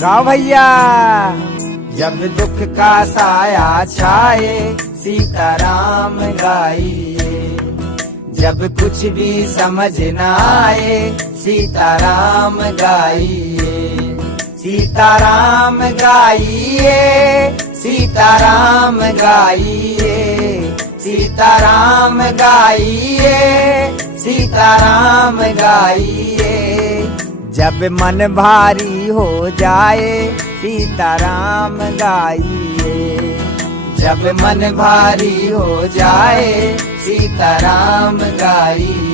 गाओ भैया। जब दुख का साया छाए सीताराम गाइए, जब कुछ भी समझ न आए सीताराम गाइए, सीताराम गाइए, सीताराम गाइए, सीताराम गाइए, सीताराम गाइए। जब मन भारी हो जाए सीताराम गाइए, जब मन भारी हो जाए सीताराम गाइए।